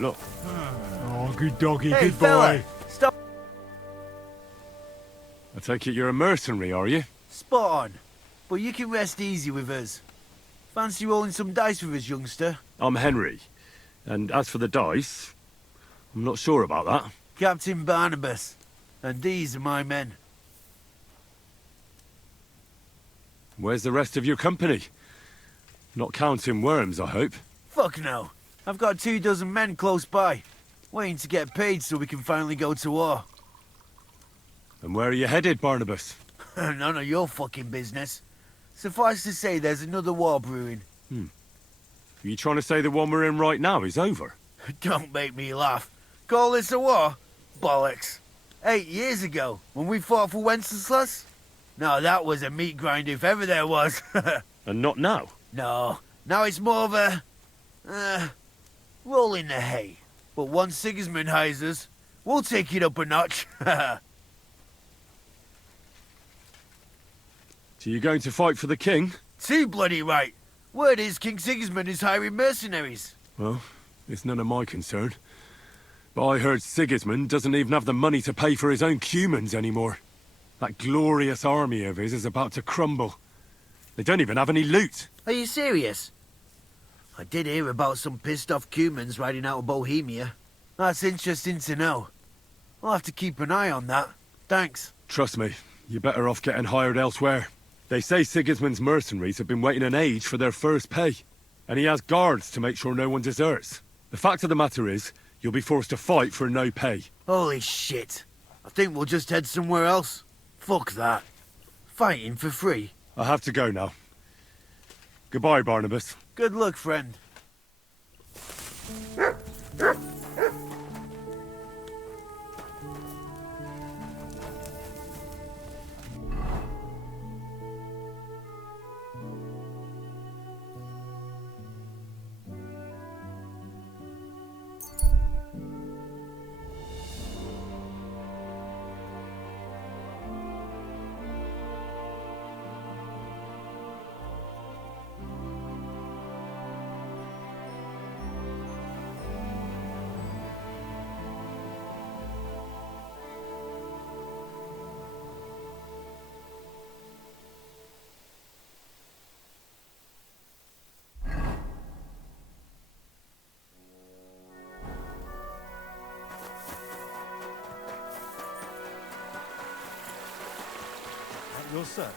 Look. Oh, good doggy, Hey, good fella, boy. stop. I take it you're a mercenary, are you? Spot on. But you can rest easy with us. Fancy rolling some dice with us, youngster? I'm Henry. And as for the dice, I'm not sure about that. Captain Barnabas. And these are my men. Where's the rest of your company? Not counting worms, I hope. Fuck no. I've got 24 men close by, waiting to get paid so we can finally go to war. And where are you headed, Barnabas? None of your fucking business. Suffice to say there's another war brewing. Are you trying to say the one we're in right now is over? Don't make me laugh. Call this a war? Bollocks. 8 years ago, when we fought for Wenceslas? No, that was a meat grind if ever there was. And not now? No, now it's more of a... roll in the hay. But once Sigismund hires us, we'll take it up a notch. So you're going to fight for the king? Too bloody right. Word is King Sigismund is hiring mercenaries. Well, it's none of my concern. But I heard Sigismund doesn't even have the money to pay for his own humans anymore. That glorious army of his is about to crumble. They don't even have any loot. Are you serious? I did hear about some pissed-off Cumans riding out of Bohemia. That's interesting to know. I'll have to keep an eye on that. Thanks. Trust me, you're better off getting hired elsewhere. They say Sigismund's mercenaries have been waiting an age for their first pay. And he has guards to make sure no one deserts. The fact of the matter is, you'll be forced to fight for no pay. Holy shit. I think we'll just head somewhere else. Fuck that. Fighting for free. I have to go now. Goodbye, Barnabas. Good luck, friend. Your service.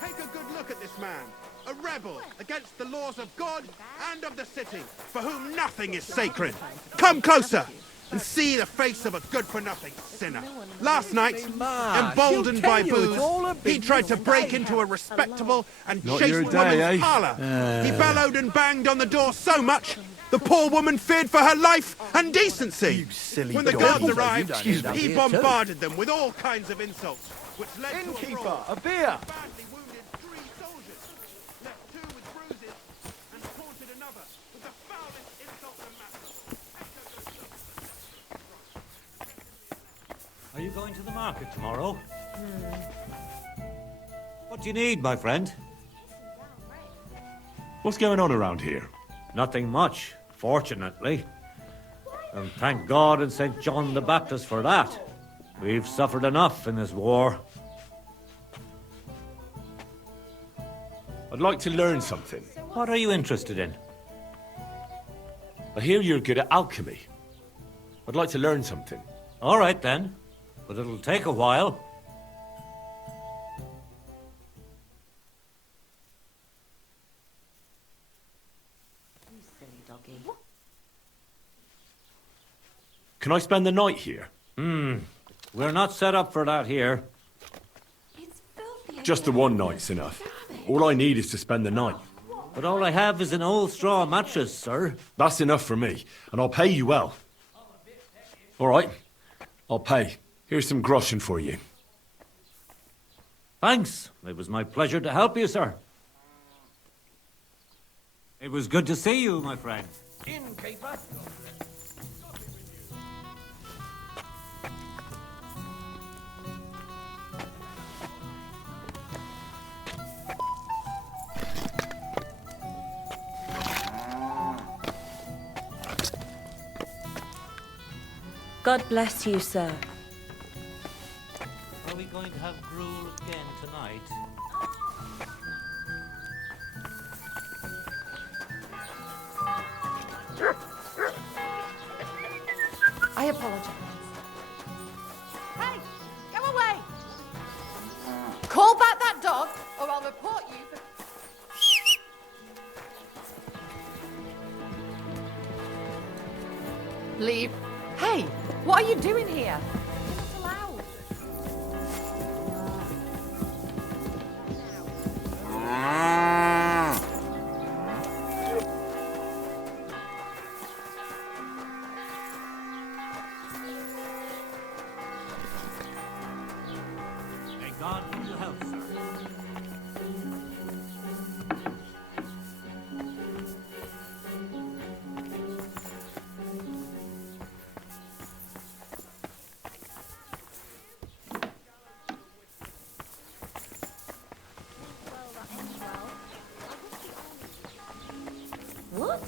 Take a good look at this man. A rebel against the laws of God and of the city, for whom nothing is sacred. Come closer and see the face of a good-for-nothing sinner. Last night, emboldened by booze, he tried to break into a respectable and Not chaste your woman's day, eh? parlour. He bellowed and banged on the door so much, the poor woman feared for her life and decency. You silly When the dog. guards arrived, Excuse me. he bombarded them with all kinds of insults, which led to a brawl. a beer. Badly wounded 3 soldiers, left 2 with bruises, and taunted another with the foulest insult and Are you going to the market tomorrow? What do you need, my friend? What's going on around here? Nothing much, fortunately. And thank God and St. John the Baptist for that. We've suffered enough in this war. I'd like to learn something. What are you interested in? I hear you're good at alchemy. I'd like to learn something. All right, then. But it'll take a while. You silly doggy. Can I spend the night here? We're not set up for that here. It's filthy. Just the one night's enough. All I need is to spend the night. But all I have is an old straw mattress, sir. That's enough for me, and I'll pay you well. All right, I'll pay. Here's some groschen for you. Thanks. It was my pleasure to help you, sir. It was good to see you, my friend. Innkeeper. God bless you, sir. Are we going to have gruel again tonight? I apologize. Hey, go away! Call back that dog, or I'll report you for... Leave. Hey, what are you doing here? You're not allowed. May God give you health, sir. What?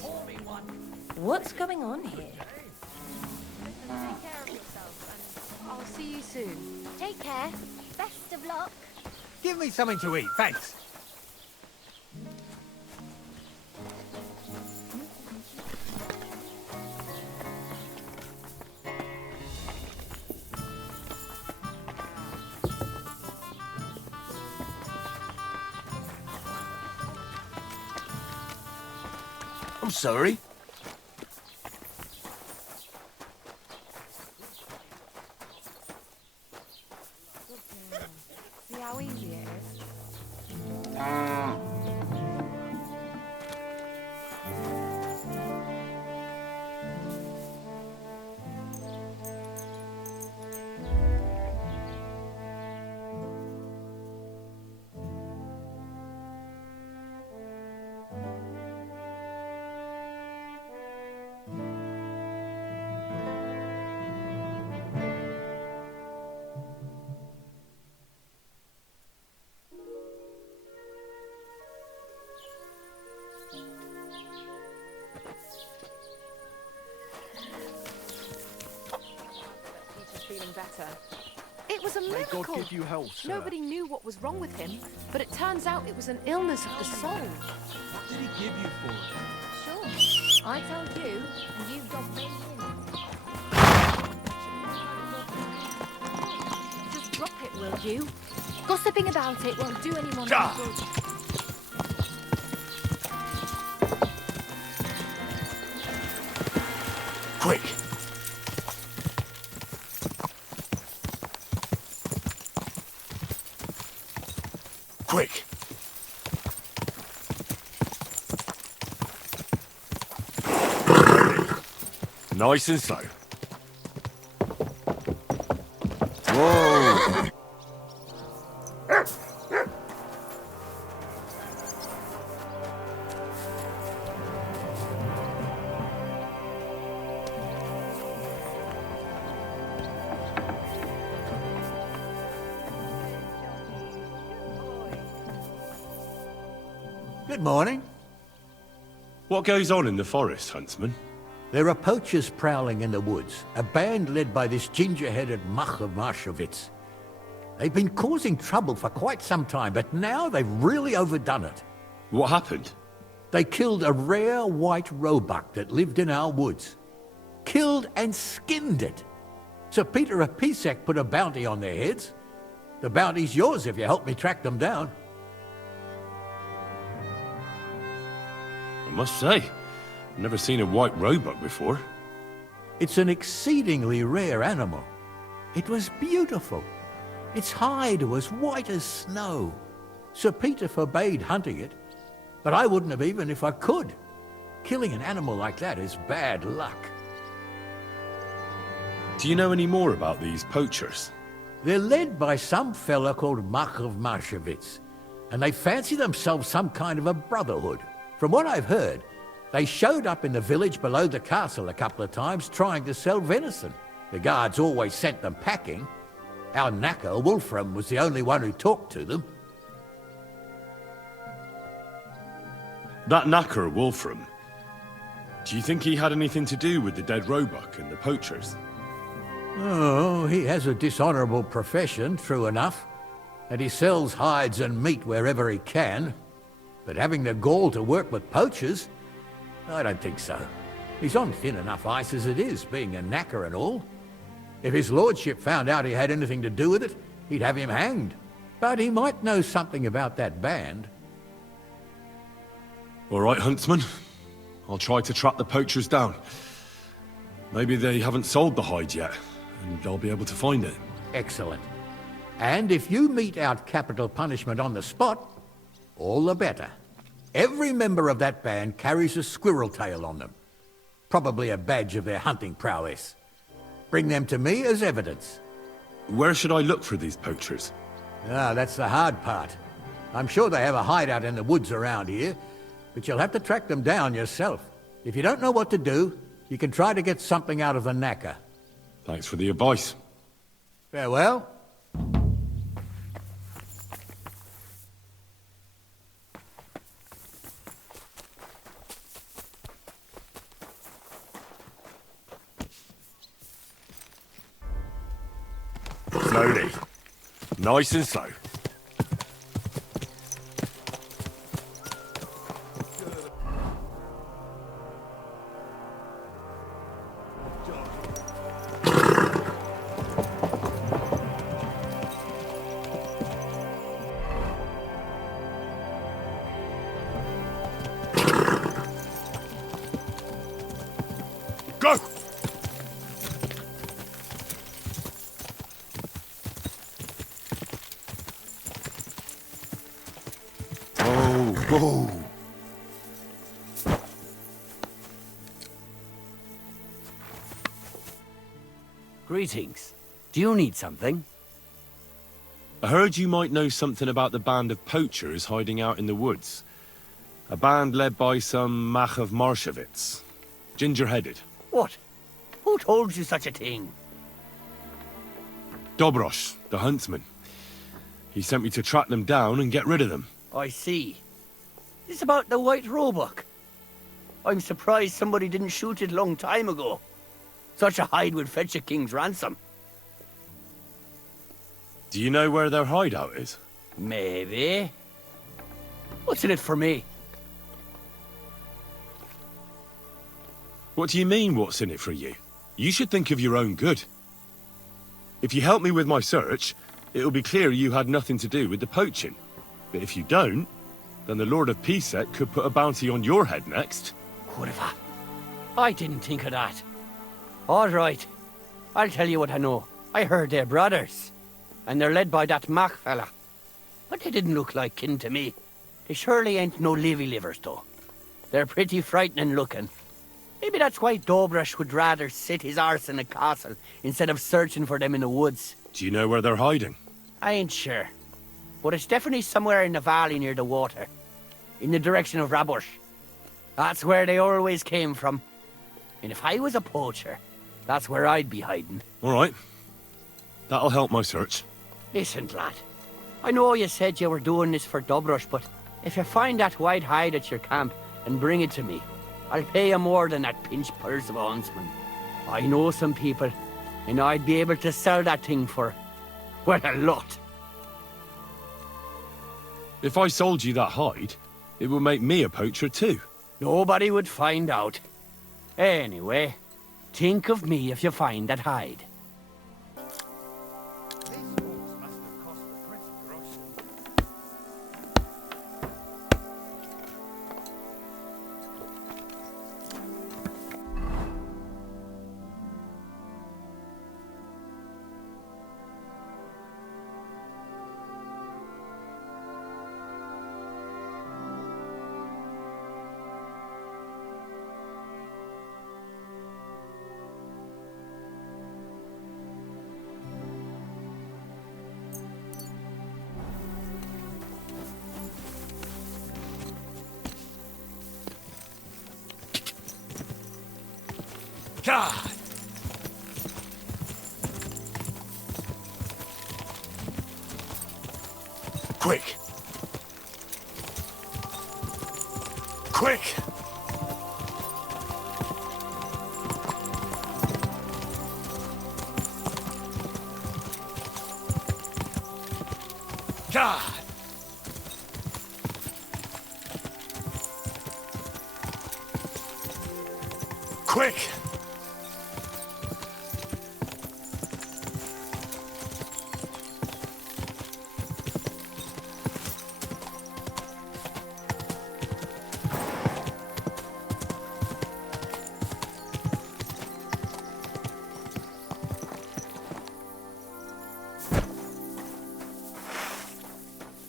What's going on here? Take care of yourself, and I'll see you soon. Take care. Best of luck. Give me something to eat, thanks. I'm sorry. See how easy it is? Peter's feeling better. It was a miracle. God give you health, sir. Nobody knew what was wrong with him, but it turns out it was an illness of the soul. What did he give you for it? Sure. I told you, and you've got me in. Just drop it, will you? Gossiping about it won't do anyone any good. Quick! Quick! Nice and slow. Whoa! Good morning. What goes on in the forest, Huntsman? There are poachers prowling in the woods, a band led by this ginger-headed muck of Marshowitz. They've been causing trouble for quite some time, but now they've really overdone it. What happened? They killed a rare white roebuck that lived in our woods. Killed and skinned it. Sir Peter of Pisek put a bounty on their heads. The bounty's yours if you help me track them down. I must say, I've never seen a white roebuck before. It's an exceedingly rare animal. It was beautiful. Its hide was white as snow. Sir Peter forbade hunting it, but I wouldn't have even if I could. Killing an animal like that is bad luck. Do you know any more about these poachers? They're led by some fella called Mach of Marshowitz, and they fancy themselves some kind of a brotherhood. From what I've heard, They showed up in the village below the castle a couple of times trying to sell venison. The guards always sent them packing. Our knacker, Wolfram, was the only one who talked to them. That knacker, Wolfram, do you think he had anything to do with the dead Roebuck and the poachers? Oh, he has a dishonourable profession, true enough, and he sells hides and meat wherever he can. But having the gall to work with poachers? I don't think so. He's on thin enough ice as it is, being a knacker and all. If his lordship found out he had anything to do with it, he'd have him hanged. But he might know something about that band. All right, huntsman. I'll try to track the poachers down. Maybe they haven't sold the hide yet, and I'll be able to find it. Excellent. And if you mete out capital punishment on the spot, all the better. Every member of that band carries a squirrel tail on them. Probably a badge of their hunting prowess. Bring them to me as evidence. Where should I look for these poachers? Ah, that's the hard part. I'm sure they have a hideout in the woods around here, but you'll have to track them down yourself. If you don't know what to do, you can try to get something out of the knacker. Thanks for the advice. Farewell. Slowly. Nice and slow. Go! Go! Greetings. Do you need something? I heard you might know something about the band of poachers hiding out in the woods. A band led by some Mach of Marshevitz. Ginger-headed. What? Who told you such a thing? Dobrosh, the huntsman. He sent me to track them down and get rid of them. I see. It's about the white Roebuck. I'm surprised somebody didn't shoot it long time ago. Such a hide would fetch a king's ransom. Do you know where their hideout is? Maybe. What's in it for me? What do you mean, what's in it for you? You should think of your own good. If you help me with my search, it'll be clear you had nothing to do with the poaching. But if you don't, then the Lord of Pisek could put a bounty on your head next. Whatever. I didn't think of that. All right. I'll tell you what I know. I heard they're brothers. And they're led by that Mach fella. But they didn't look like kin to me. They surely ain't no livers, though. They're pretty frightening looking. Maybe that's why Dobrosh would rather sit his arse in a castle instead of searching for them in the woods. Do you know where they're hiding? I ain't sure. But it's definitely somewhere in the valley near the water. In the direction of Rabush. That's where they always came from. And if I was a poacher, that's where I'd be hiding. All right. That'll help my search. Listen, lad. I know you said you were doing this for Dobrosh, but if you find that white hide at your camp and bring it to me, I'll pay you more than that pinch purse of a huntsman. I know some people, and I'd be able to sell that thing for, well, a lot. If I sold you that hide, it would make me a poacher too. Nobody would find out. Anyway, think of me if you find that hide. God! Quick! Quick! God! Quick!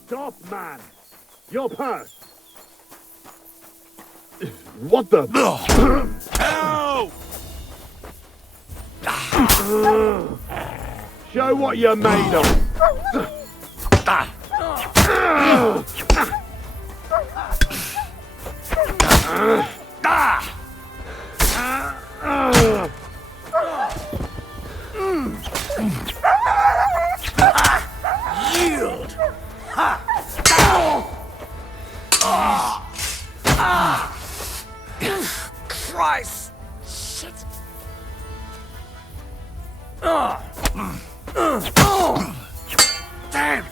Stop, man! Your purse! What the? Ow! Show what you're made of! Yield! Christ! Shit! Damn!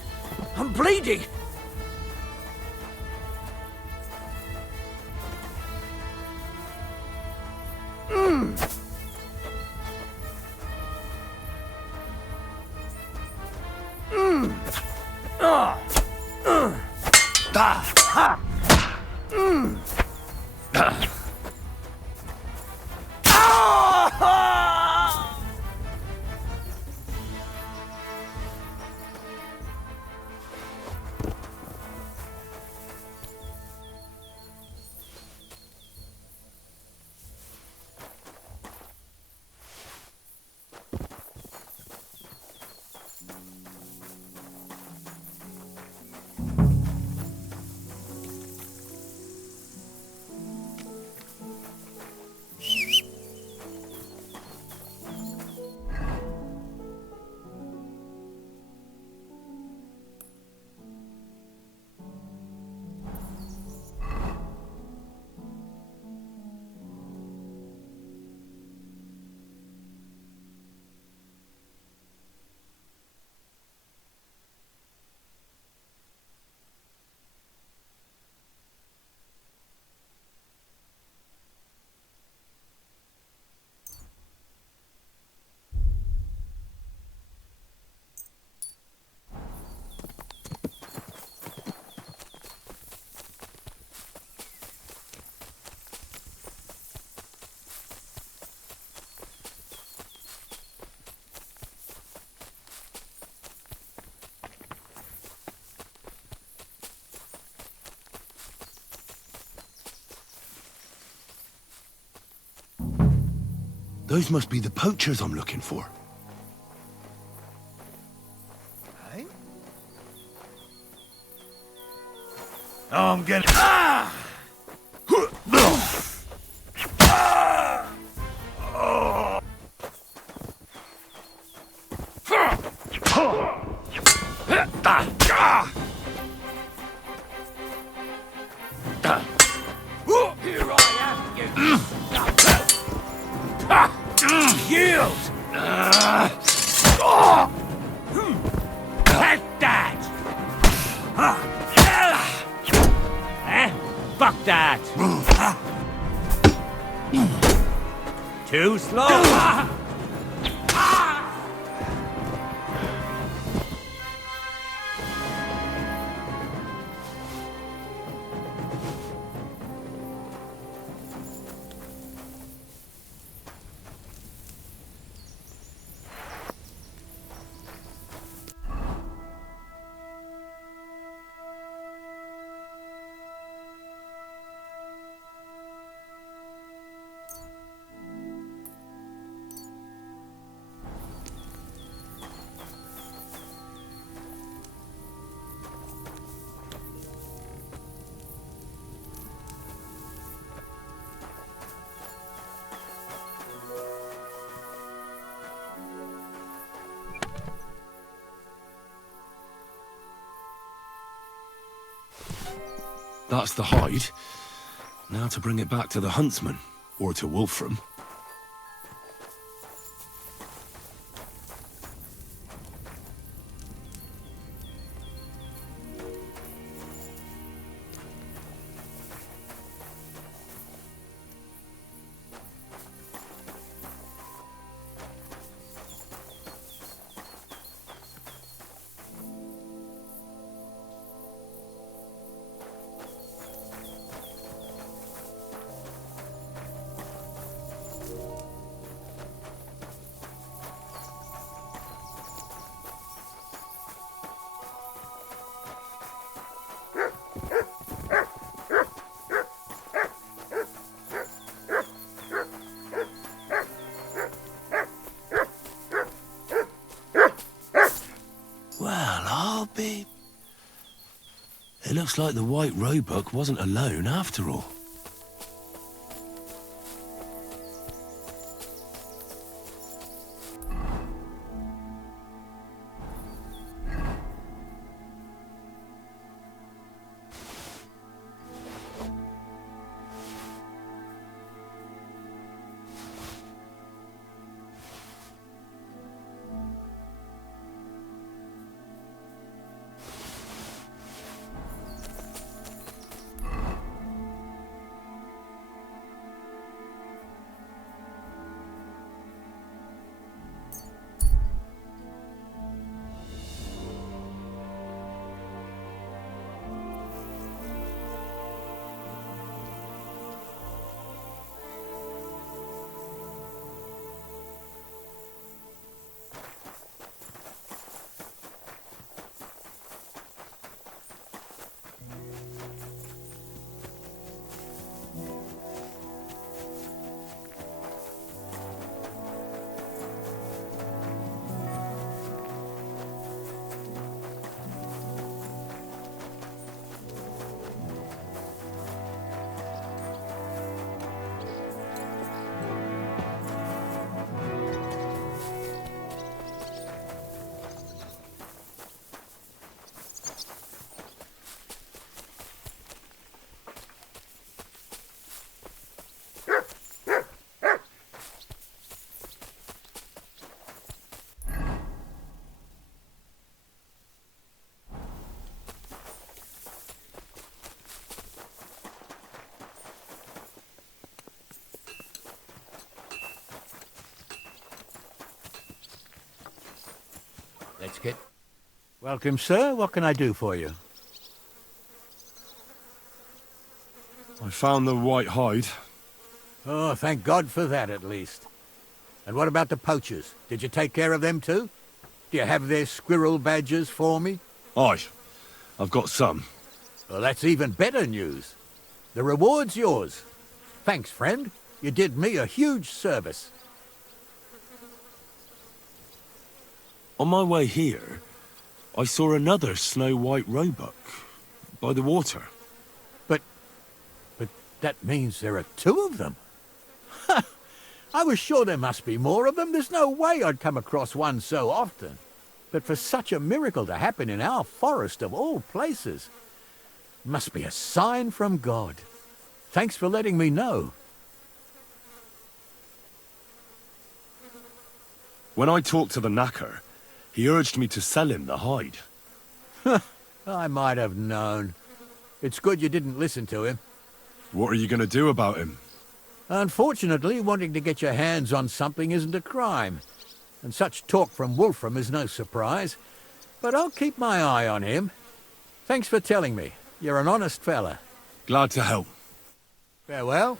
I'm bleeding! Those must be the poachers I'm looking for. Hey? Oh, I'm getting... Ah! Here I am, you... Yield! Take that! Fuck that! Too slow! That's the hide. Now to bring it back to the huntsman, or to Wolfram. Well, I'll be... It looks like the white Roebuck wasn't alone after all. Let's get... Welcome, sir. What can I do for you? I found the white hide. Oh, thank God for that, at least. And what about the poachers? Did you take care of them, too? Do you have their squirrel badges for me? Aye. I've got some. Well, that's even better news. The reward's yours. Thanks, friend. You did me a huge service. On my way here, I saw another snow-white roebuck by the water. But that means there are two of them. I was sure there must be more of them. There's no way I'd come across one so often. But for such a miracle to happen in our forest of all places, must be a sign from God. Thanks for letting me know. When I talked to the knacker, he urged me to sell him the hide. I might have known. It's good you didn't listen to him. What are you going to do about him? Unfortunately, wanting to get your hands on something isn't a crime. And such talk from Wolfram is no surprise. But I'll keep my eye on him. Thanks for telling me. You're an honest fella. Glad to help. Farewell.